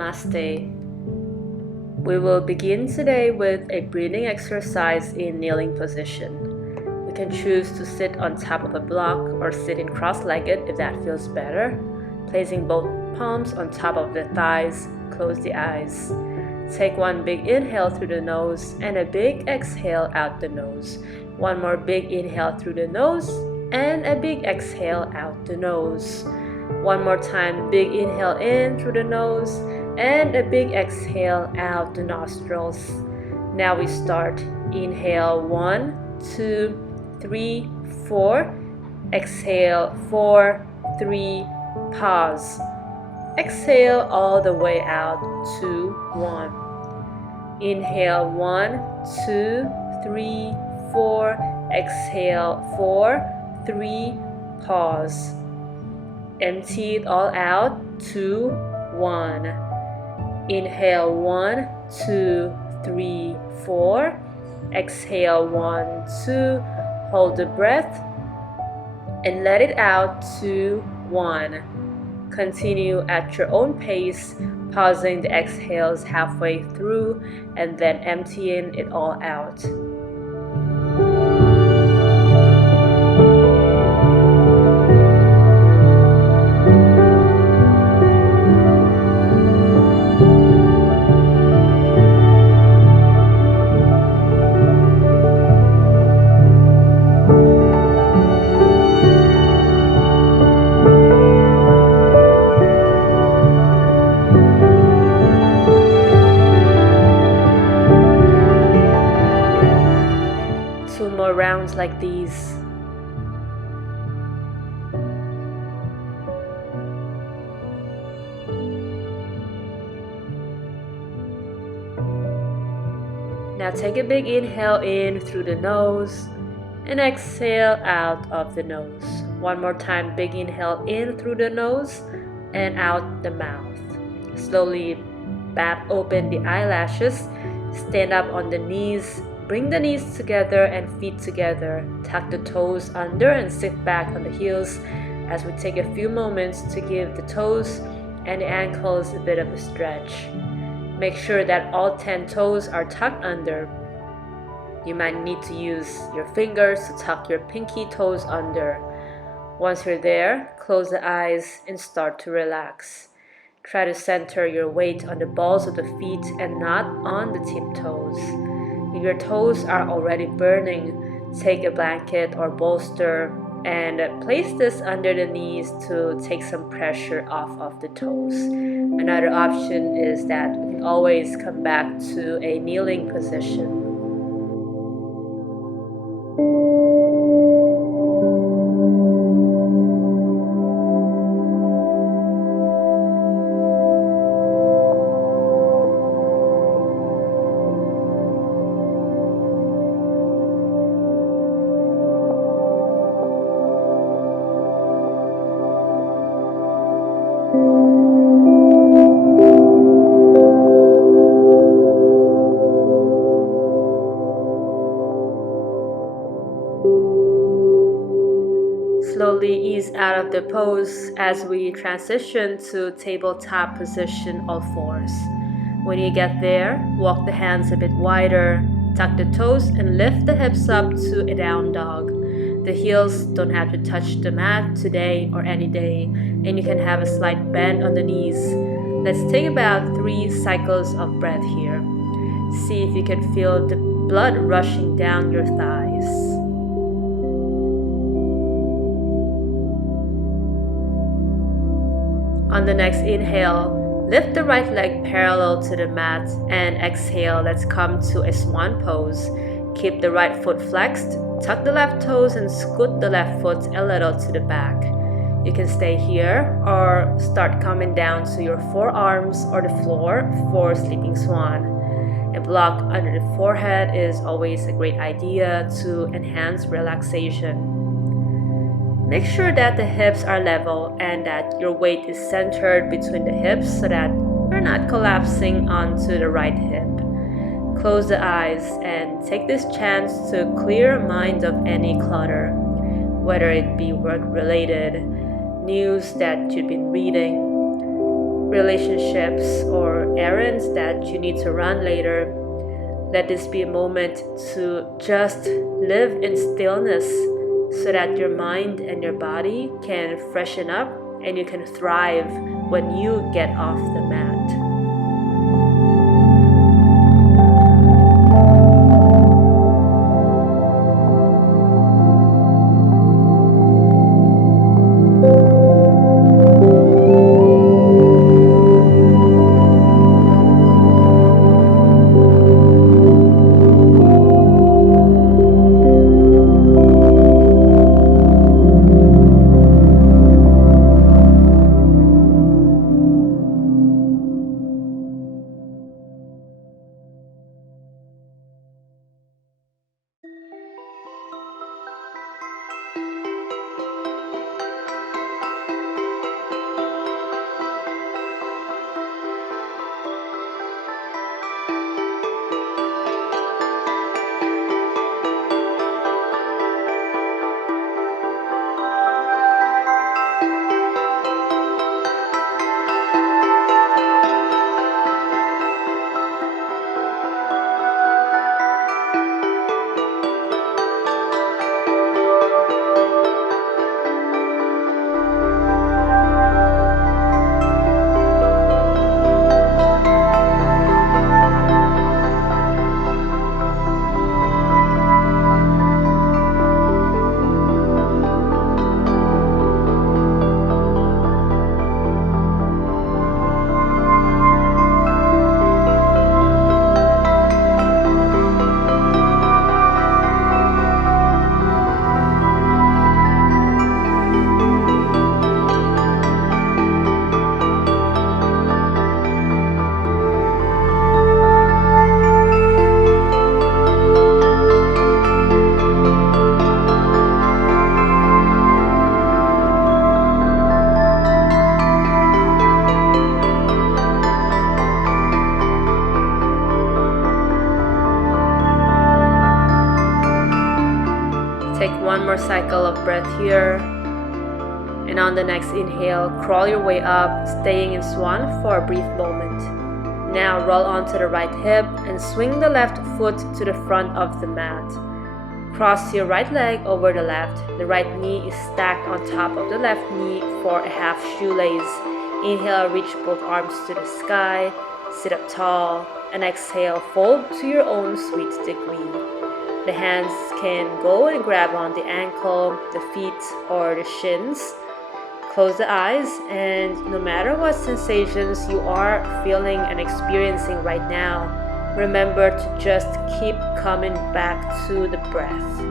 Namaste. We will begin today with a breathing exercise in kneeling position. You can choose to sit on top of a block or sit in cross-legged if that feels better. Placing both palms on top of the thighs, close the eyes. Take one big inhale through the nose and a big exhale out the nose. One more big inhale through the nose and a big exhale out the nose. One more time, big inhale in through the nose and a big exhale out the nostrils. Now we start. Inhale 1, 2, 3, 4. Exhale 4, 3, pause. Exhale all the way out 2, 1. Inhale 1, 2, 3, 4. Exhale 4, 3, pause. Empty it all out 2, 1. Inhale 1, 2, 3, 4. Exhale 1, 2. Hold the breath and let it out 2, 1. Continue at your own pace, pausing the exhales halfway through and then emptying it all out. More rounds like these. Now take a big inhale in through the nose and exhale out of the nose. One more time, big inhale in through the nose and out the mouth. Slowly bat open the eyelashes, stand up on the knees. Bring the knees together and feet together. Tuck the toes under and sit back on the heels as we take a few moments to give the toes and the ankles a bit of a stretch. Make sure that all 10 toes are tucked under. You might need to use your fingers to tuck your pinky toes under. Once you're there, close the eyes and start to relax. Try to center your weight on the balls of the feet and not on the tiptoes. If your toes are already burning, take a blanket or bolster and place this under the knees to take some pressure off of the toes. Another option is that we can always come back to a kneeling position. Slowly ease out of the pose as we transition to tabletop position all fours. When you get there, walk the hands a bit wider, tuck the toes and lift the hips up to a down dog. The heels don't have to touch the mat today or any day, and you can have a slight bend on the knees. Let's take about 3 cycles of breath here. See if you can feel the blood rushing down your thighs. On the next inhale, lift the right leg parallel to the mat and exhale, let's come to a Swan Pose. Keep the right foot flexed, tuck the left toes and scoot the left foot a little to the back. You can stay here or start coming down to your forearms or the floor for Sleeping Swan. A block under the forehead is always a great idea to enhance relaxation. Make sure that the hips are level and that your weight is centered between the hips so that you're not collapsing onto the right hip. Close the eyes and take this chance to clear your mind of any clutter, whether it be work-related, news that you've been reading, relationships, or errands that you need to run later. Let this be a moment to just live in stillness so that your mind and your body can freshen up and you can thrive when you get off the mat. Take one more cycle of breath here. And on the next inhale, crawl your way up, staying in Swan for a brief moment. Now roll onto the right hip and swing the left foot to the front of the mat. Cross your right leg over the left. The right knee is stacked on top of the left knee for a half shoelace. Inhale, reach both arms to the sky. Sit up tall. And exhale, fold to your own sweet degree. The hands can go and grab on the ankle, the feet, or the shins. Close the eyes, and no matter what sensations you are feeling and experiencing right now, remember to just keep coming back to the breath.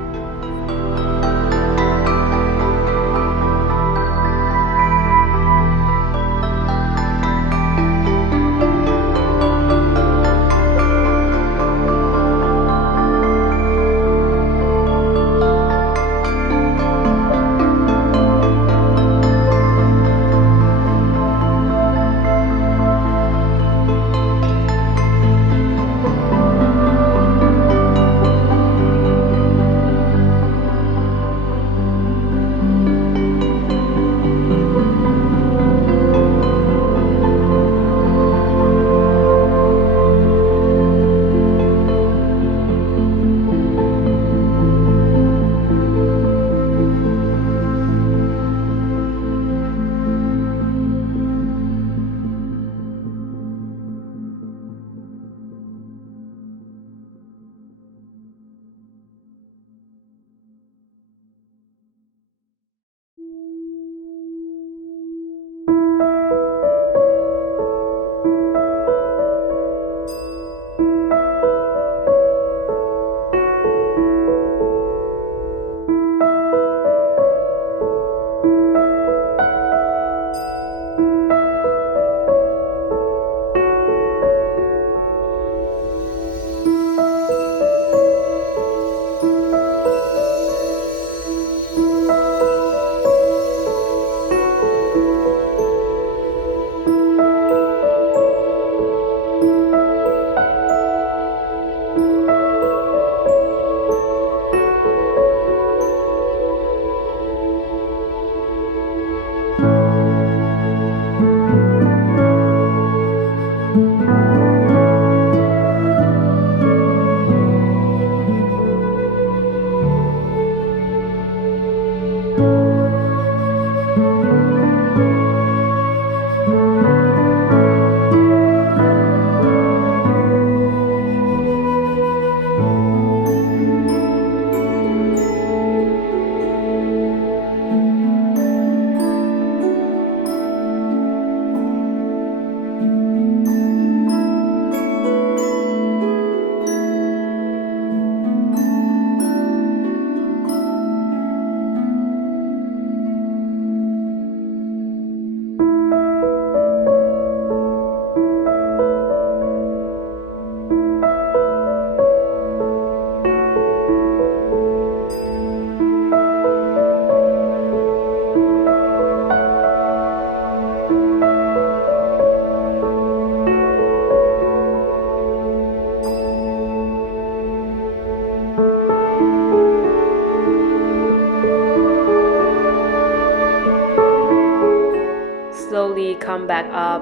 come back up.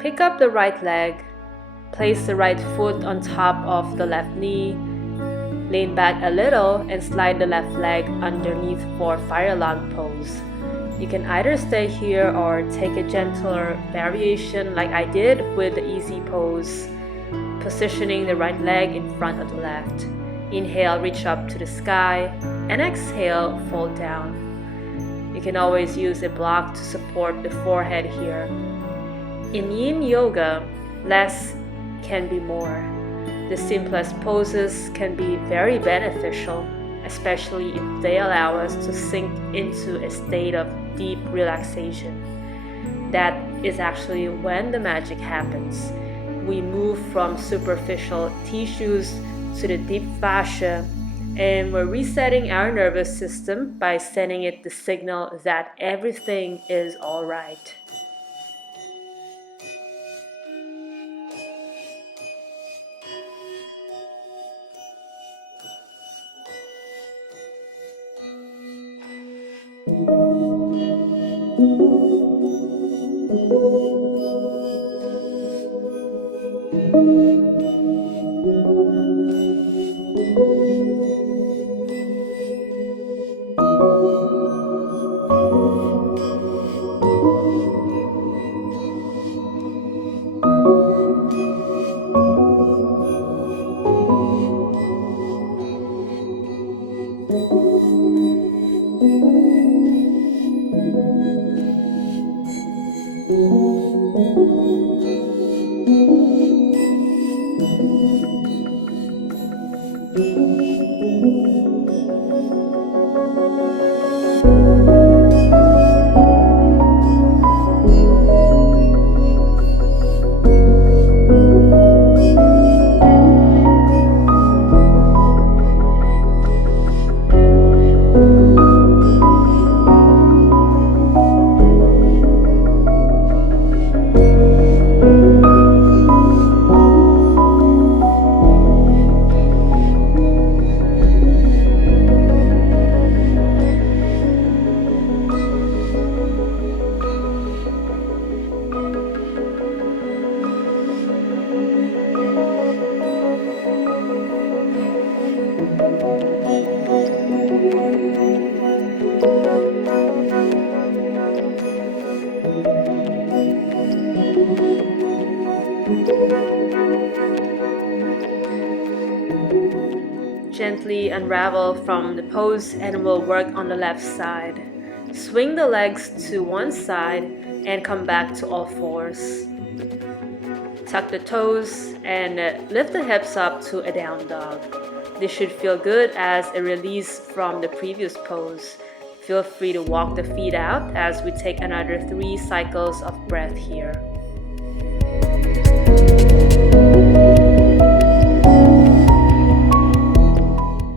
Pick up the right leg. Place the right foot on top of the left knee. Lean back a little and slide the left leg underneath for fire log pose. You can either stay here or take a gentler variation like I did with the easy pose, positioning the right leg in front of the left. Inhale, reach up to the sky, and exhale, fold down. You can always use a block to support the forehead here. In Yin Yoga, less can be more. The simplest poses can be very beneficial, especially if they allow us to sink into a state of deep relaxation. That is actually when the magic happens. We move from superficial tissues to the deep fascia, and we're resetting our nervous system by sending it the signal that everything is all right. Gently unravel from the pose and we'll work on the left side. Swing the legs to one side and come back to all fours. Tuck the toes and lift the hips up to a down dog. This should feel good as a release from the previous pose. Feel free to walk the feet out as we take another 3 cycles of breath here.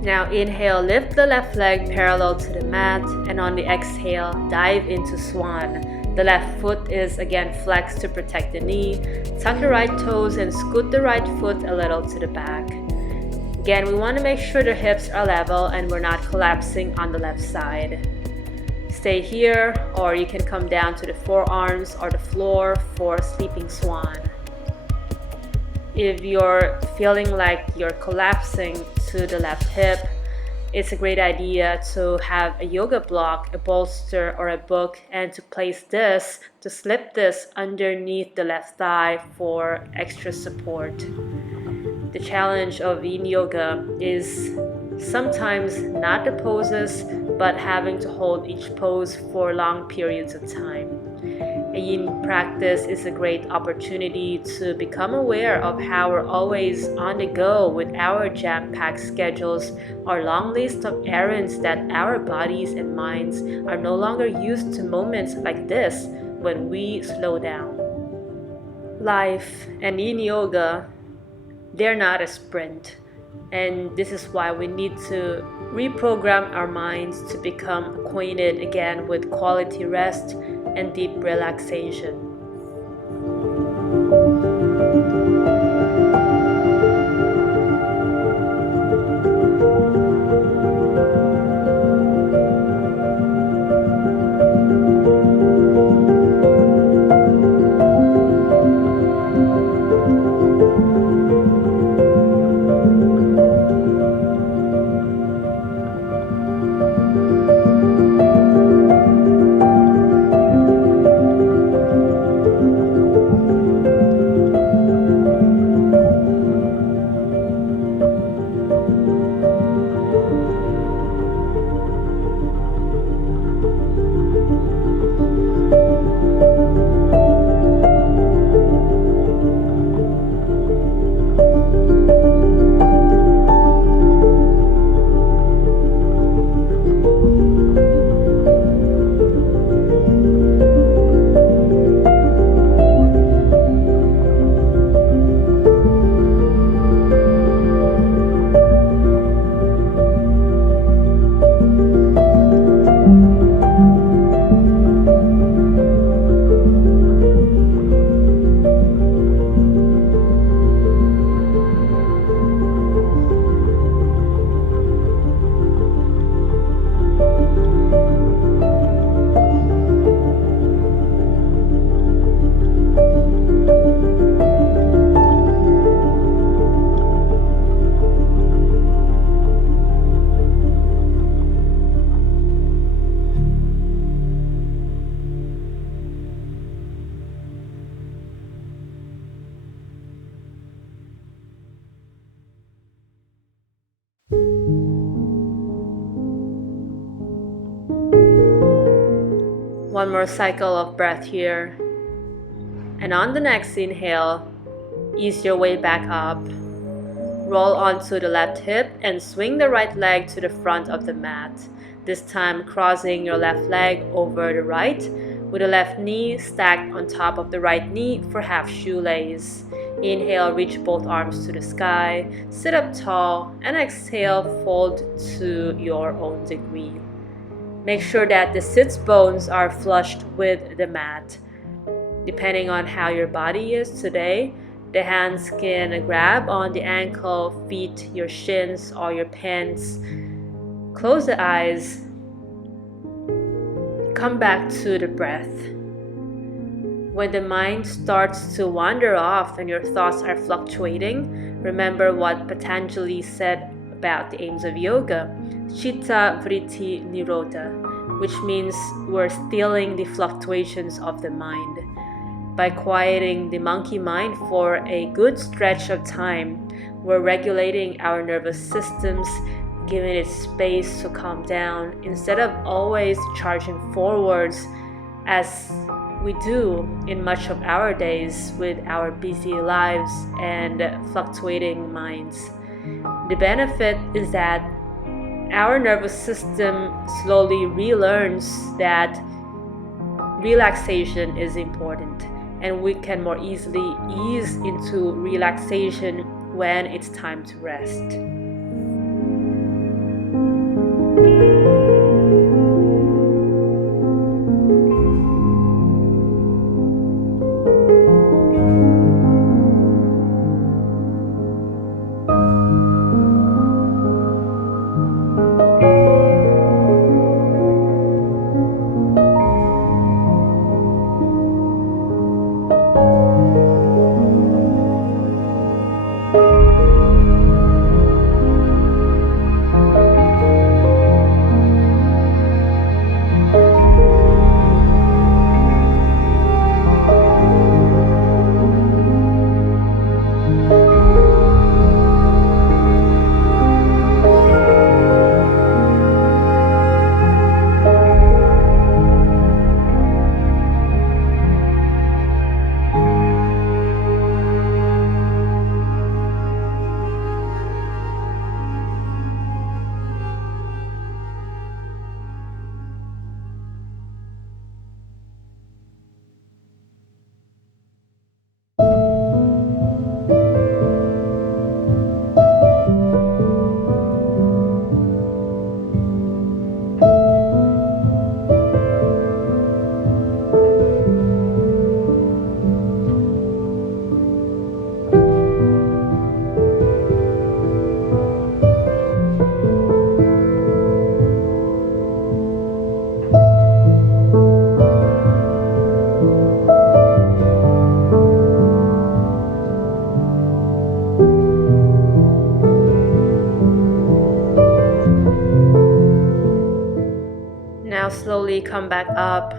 Now inhale, lift the left leg parallel to the mat, and on the exhale, dive into Swan. The left foot is again flexed to protect the knee. Tuck the right toes and scoot the right foot a little to the back. Again, we want to make sure the hips are level and we're not collapsing on the left side. Stay here, or you can come down to the forearms or the floor for Sleeping Swan. If you're feeling like you're collapsing to the left hip, it's a great idea to have a yoga block, a bolster, or a book, and to place this, to slip this underneath the left thigh for extra support. The challenge of Yin Yoga is sometimes not the poses, but having to hold each pose for long periods of time. A Yin practice is a great opportunity to become aware of how we're always on the go with our jam-packed schedules, our long list of errands that our bodies and minds are no longer used to moments like this when we slow down. Life and Yin Yoga, they're not a sprint. And this is why we need to reprogram our minds to become acquainted again with quality rest and deep relaxation. One more cycle of breath here. And on the next inhale, ease your way back up. Roll onto the left hip and swing the right leg to the front of the mat. This time crossing your left leg over the right with the left knee stacked on top of the right knee for half shoelace. Inhale, reach both arms to the sky, sit up tall, and exhale, fold to your own degree. Make sure that the sits bones are flushed with the mat. Depending on how your body is today, the hands can grab on the ankle, feet, your shins, or your pants. Close the eyes. Come back to the breath. When the mind starts to wander off and your thoughts are fluctuating, remember what Patanjali said about the aims of yoga, Chitta Vritti Nirodha, which means we're stilling the fluctuations of the mind. By quieting the monkey mind for a good stretch of time, we're regulating our nervous systems, giving it space to calm down instead of always charging forwards as we do in much of our days with our busy lives and fluctuating minds. The benefit is that our nervous system slowly relearns that relaxation is important, and we can more easily ease into relaxation when it's time to rest. Slowly come back up,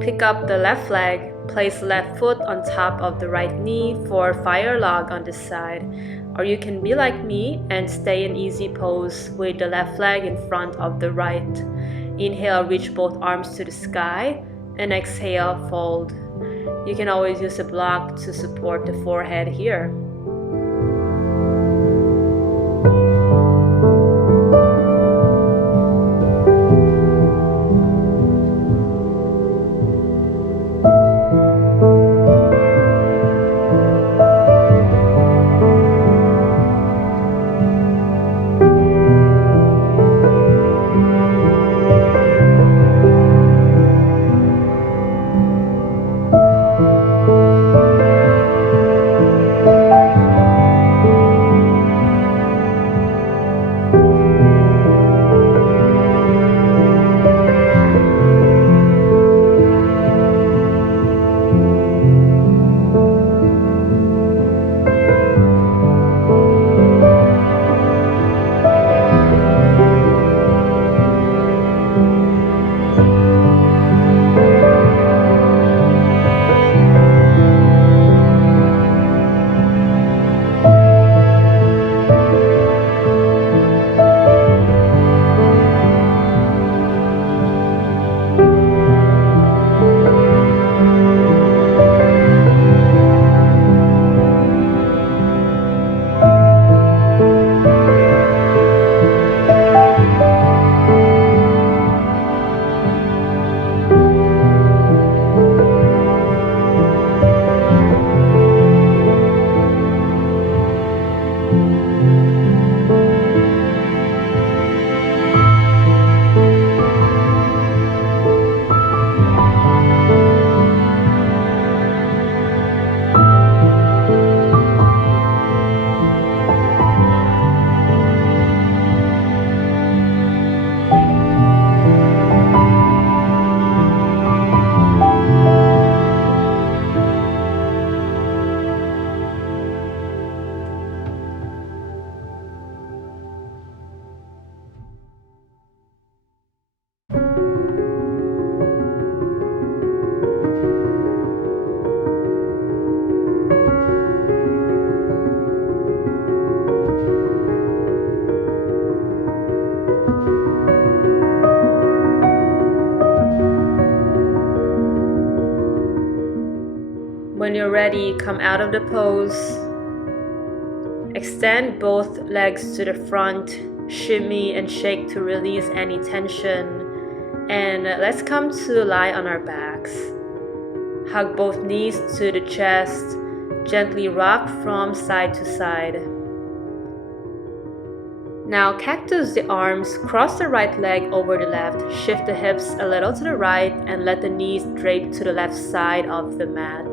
pick up the left leg, place left foot on top of the right knee for fire log on this side, or you can be like me and stay in easy pose with the left leg in front of the right. Inhale, reach both arms to the sky, and exhale, fold. You can always use a block to support the forehead here. ready, come out of the pose. Extend both legs to the front, shimmy and shake to release any tension. And let's come to lie on our backs. Hug both knees to the chest, gently rock from side to side. Now cactus the arms, cross the right leg over the left, shift the hips a little to the right, and let the knees drape to the left side of the mat.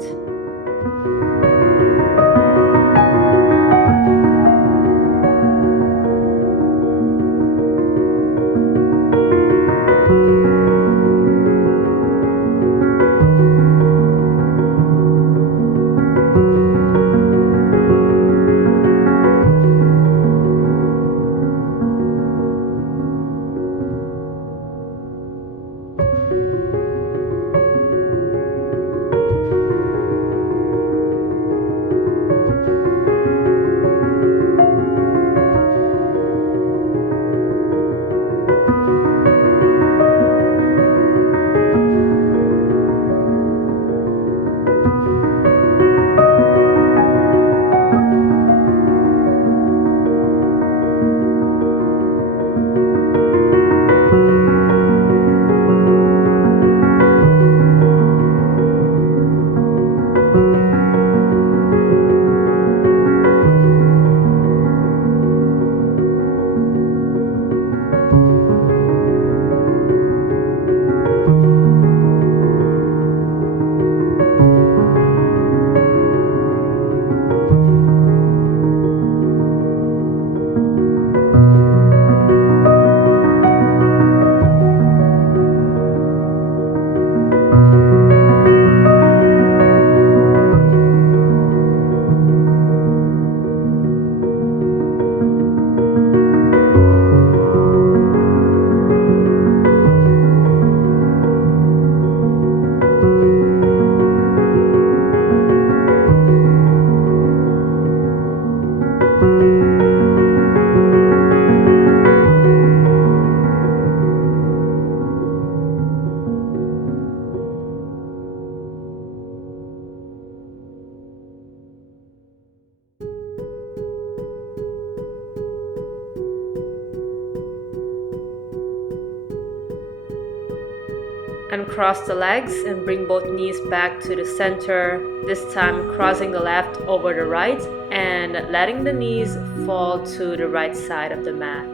Uncross the legs and bring both knees back to the center, this time crossing the left over the right and letting the knees fall to the right side of the mat.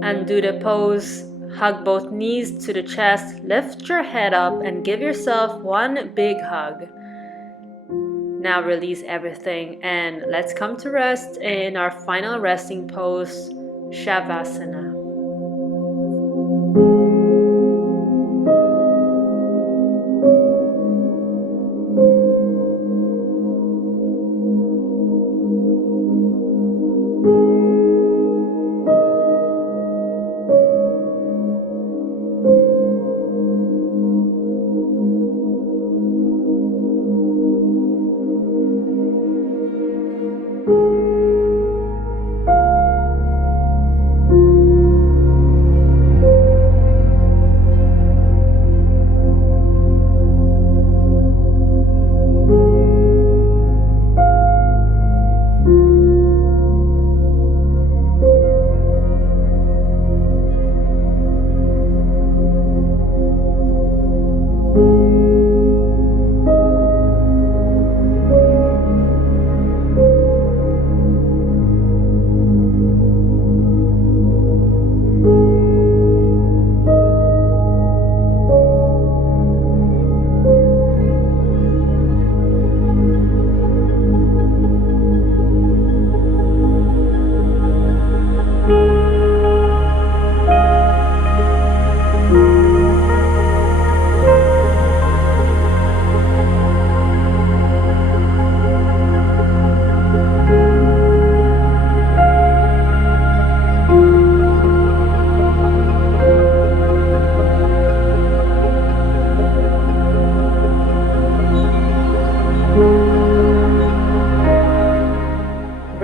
Undo the pose, hug both knees to the chest, lift your head up and give yourself one big hug. Now release everything and let's come to rest in our final resting pose, Shavasana.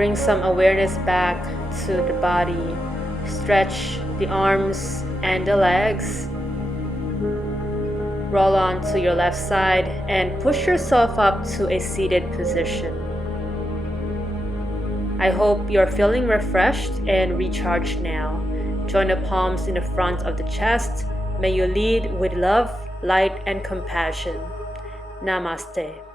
Bring some awareness back to the body. Stretch the arms and the legs. Roll on to your left side and push yourself up to a seated position. I hope you're feeling refreshed and recharged now. Join the palms in the front of the chest. May you lead with love, light, and compassion. Namaste.